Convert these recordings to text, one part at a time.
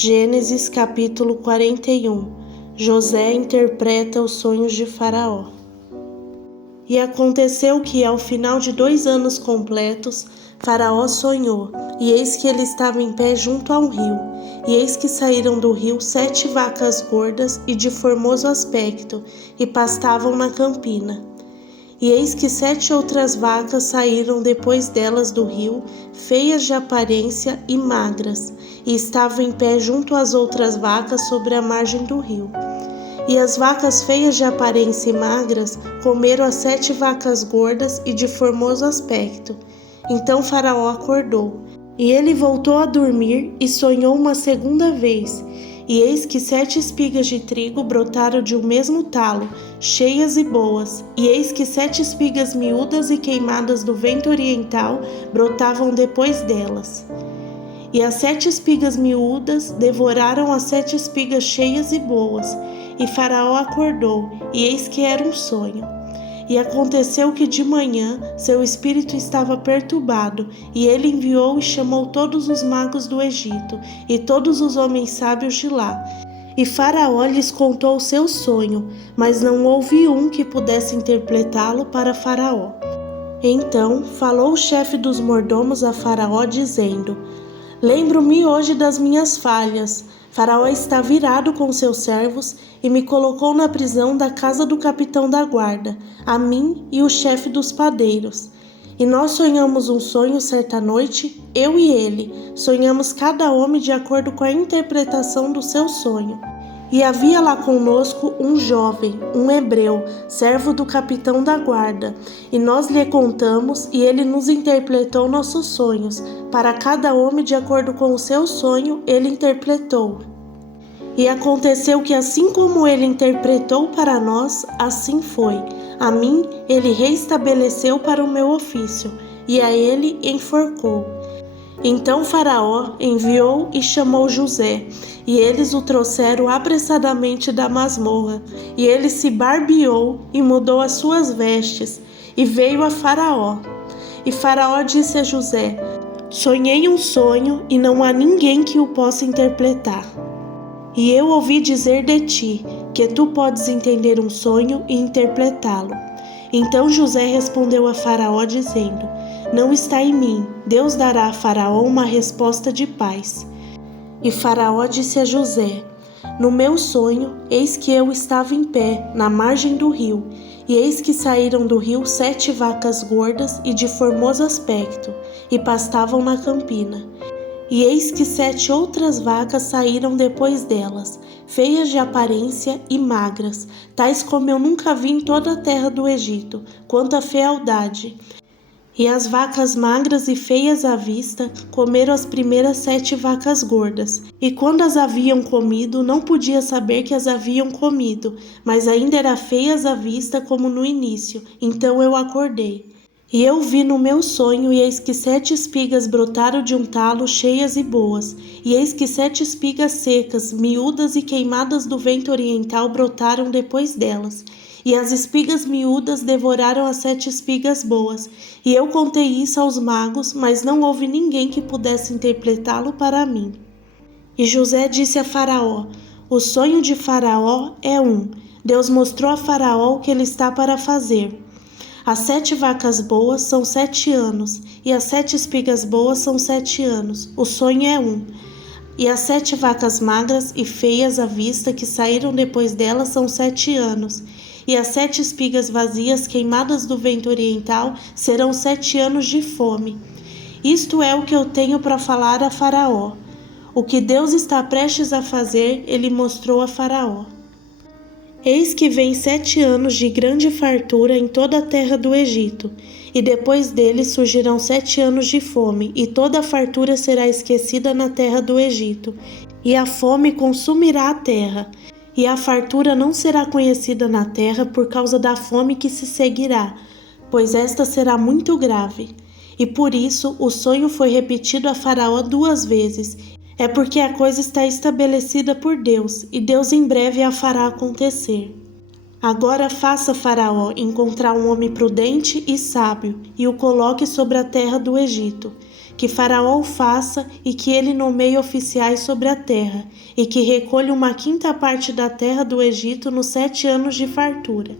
Gênesis capítulo 41. José interpreta os sonhos de Faraó. E aconteceu que, ao final de 2 anos completos, Faraó sonhou, e eis que ele estava em pé junto a um rio. E eis que saíram do rio 7 vacas gordas e de formoso aspecto, e pastavam na campina. E eis que 7 outras vacas saíram depois delas do rio, feias de aparência e magras, e estavam em pé junto às outras vacas sobre a margem do rio. E as vacas feias de aparência e magras comeram as 7 vacas gordas e de formoso aspecto. Então Faraó acordou, e ele voltou a dormir e sonhou uma segunda vez. E eis que 7 espigas de trigo brotaram de um mesmo talo, cheias e boas. E eis que 7 espigas miúdas e queimadas do vento oriental brotavam depois delas. E as 7 espigas miúdas devoraram as 7 espigas cheias e boas. E Faraó acordou, e eis que era um sonho. E aconteceu que de manhã seu espírito estava perturbado, e ele enviou e chamou todos os magos do Egito, e todos os homens sábios de lá. E Faraó lhes contou o seu sonho, mas não houve um que pudesse interpretá-lo para Faraó. Então falou o chefe dos mordomos a Faraó, dizendo: Lembro-me hoje das minhas falhas. Faraó está virado com seus servos e me colocou na prisão da casa do capitão da guarda, a mim e o chefe dos padeiros. E nós sonhamos um sonho certa noite, eu e ele, sonhamos cada homem de acordo com a interpretação do seu sonho. E havia lá conosco um jovem, um hebreu, servo do capitão da guarda, e nós lhe contamos, e ele nos interpretou nossos sonhos. Para cada homem, de acordo com o seu sonho, ele interpretou. E aconteceu que, assim como ele interpretou para nós, assim foi. A mim, ele reestabeleceu para o meu ofício, e a ele enforcou. Então Faraó enviou e chamou José, e eles o trouxeram apressadamente da masmorra. E ele se barbeou e mudou as suas vestes, e veio a Faraó. E Faraó disse a José: Sonhei um sonho, e não há ninguém que o possa interpretar. E eu ouvi dizer de ti, que tu podes entender um sonho e interpretá-lo. Então José respondeu a Faraó, dizendo: Não está em mim, Deus dará a Faraó uma resposta de paz. E Faraó disse a José: No meu sonho, eis que eu estava em pé, na margem do rio, e eis que saíram do rio 7 vacas gordas e de formoso aspecto, e pastavam na campina. E eis que 7 outras vacas saíram depois delas, feias de aparência e magras, tais como eu nunca vi em toda a terra do Egito, quanto à fealdade. E as vacas magras e feias à vista comeram as primeiras 7 vacas gordas. E quando as haviam comido, não podia saber que as haviam comido, mas ainda eram feias à vista como no início. Então eu acordei. E eu vi no meu sonho, e eis que 7 espigas brotaram de um talo cheias e boas. E eis que 7 espigas secas, miúdas e queimadas do vento oriental brotaram depois delas. E as espigas miúdas devoraram as 7 espigas boas. E eu contei isso aos magos, mas não houve ninguém que pudesse interpretá-lo para mim. E José disse a Faraó: O sonho de Faraó é um. Deus mostrou a Faraó o que ele está para fazer. As 7 vacas boas são 7 anos, e as 7 espigas boas são 7 anos. O sonho é um. E as 7 vacas magras e feias à vista que saíram depois delas são 7 anos. E as 7 espigas vazias queimadas do vento oriental serão 7 anos de fome. Isto é o que eu tenho para falar a Faraó. O que Deus está prestes a fazer, ele mostrou a Faraó. Eis que vem 7 anos de grande fartura em toda a terra do Egito, e depois deles surgirão 7 anos de fome, e toda a fartura será esquecida na terra do Egito, e a fome consumirá a terra, e a fartura não será conhecida na terra por causa da fome que se seguirá, pois esta será muito grave. E por isso o sonho foi repetido a Faraó 2 vezes, é porque a coisa está estabelecida por Deus, e Deus em breve a fará acontecer. Agora faça Faraó encontrar um homem prudente e sábio, e o coloque sobre a terra do Egito. que Faraó o faça e que ele nomeie oficiais sobre a terra, e que recolha 1/5 parte da terra do Egito nos 7 anos de fartura.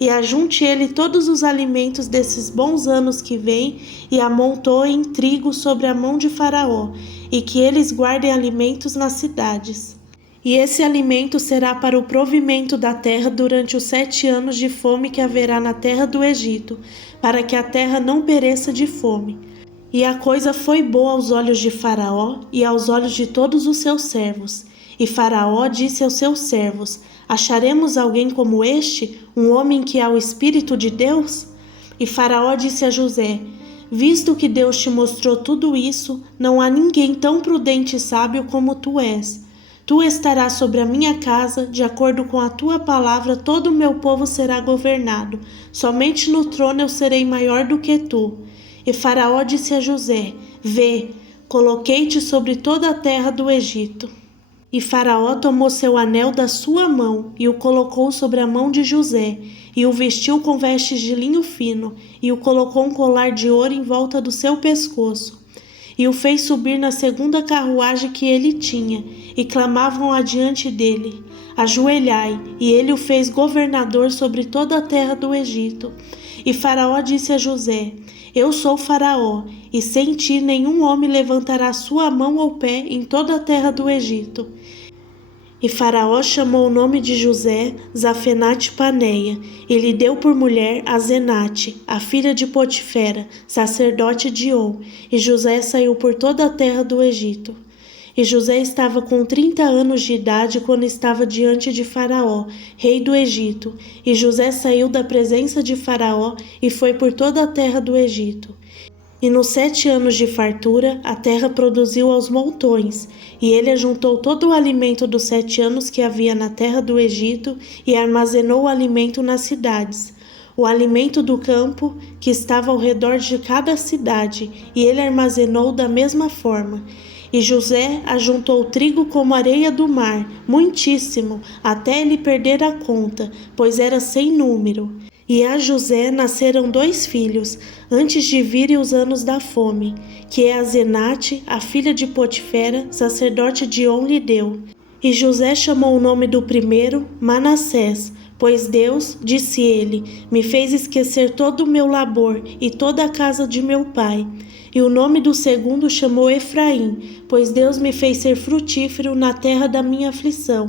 E ajunte ele todos os alimentos desses bons anos que vêm, e amontoe em trigo sobre a mão de Faraó, e que eles guardem alimentos nas cidades. E esse alimento será para o provimento da terra durante os 7 anos de fome que haverá na terra do Egito, para que a terra não pereça de fome. E a coisa foi boa aos olhos de Faraó e aos olhos de todos os seus servos. E Faraó disse aos seus servos: acharemos alguém como este, um homem que há o Espírito de Deus? E Faraó disse a José: visto que Deus te mostrou tudo isso, não há ninguém tão prudente e sábio como tu és. Tu estarás sobre a minha casa, de acordo com a tua palavra todo o meu povo será governado, somente no trono eu serei maior do que tu. E Faraó disse a José: vê, coloquei-te sobre toda a terra do Egito. E Faraó tomou seu anel da sua mão e o colocou sobre a mão de José, e o vestiu com vestes de linho fino, e o colocou um colar de ouro em volta do seu pescoço. E o fez subir na segunda carruagem que ele tinha, e clamavam adiante dele: ajoelhai, e ele o fez governador sobre toda a terra do Egito. E Faraó disse a José: eu sou Faraó, e sem ti nenhum homem levantará sua mão ou pé em toda a terra do Egito. E Faraó chamou o nome de José Zafenate-Paneia, e lhe deu por mulher Azenate, a filha de Potifera, sacerdote de On, e José saiu por toda a terra do Egito. E José estava com 30 anos de idade quando estava diante de Faraó, rei do Egito, e José saiu da presença de Faraó e foi por toda a terra do Egito. E nos 7 anos de fartura, a terra produziu aos montões, e ele ajuntou todo o alimento dos 7 anos que havia na terra do Egito e armazenou o alimento nas cidades. O alimento do campo que estava ao redor de cada cidade, e ele armazenou da mesma forma. E José ajuntou o trigo como areia do mar, muitíssimo, até ele perder a conta, pois era sem número. E a José nasceram 2 filhos, antes de virem os anos da fome, que é Azenate, a filha de Potifera, sacerdote de On, lhe deu. E José chamou o nome do primeiro Manassés, pois Deus, disse ele, me fez esquecer todo o meu labor e toda a casa de meu pai. E o nome do segundo chamou Efraim, pois Deus me fez ser frutífero na terra da minha aflição.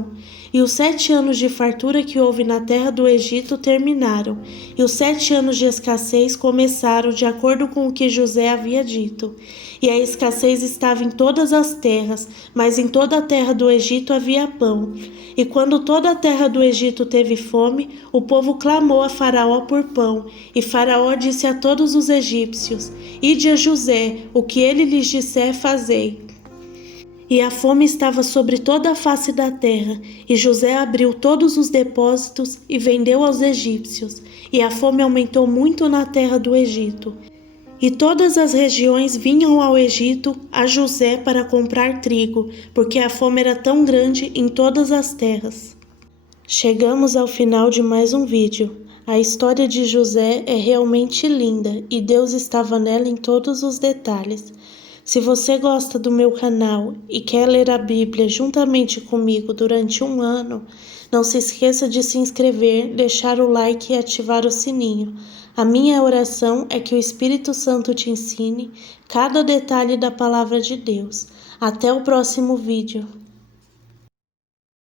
E os 7 anos de fartura que houve na terra do Egito terminaram, e os 7 anos de escassez começaram de acordo com o que José havia dito. E a escassez estava em todas as terras, mas em toda a terra do Egito havia pão. E quando toda a terra do Egito teve fome, o povo clamou a Faraó por pão, e Faraó disse a todos os egípcios: ide a José, o que ele lhes disser fazei. E a fome estava sobre toda a face da terra, e José abriu todos os depósitos e vendeu aos egípcios, e a fome aumentou muito na terra do Egito. E todas as regiões vinham ao Egito a José para comprar trigo, porque a fome era tão grande em todas as terras. Chegamos ao final de mais um vídeo. A história de José é realmente linda e Deus estava nela em todos os detalhes. Se você gosta do meu canal e quer ler a Bíblia juntamente comigo durante um ano, não se esqueça de se inscrever, deixar o like e ativar o sininho. A minha oração é que o Espírito Santo te ensine cada detalhe da palavra de Deus. Até o próximo vídeo.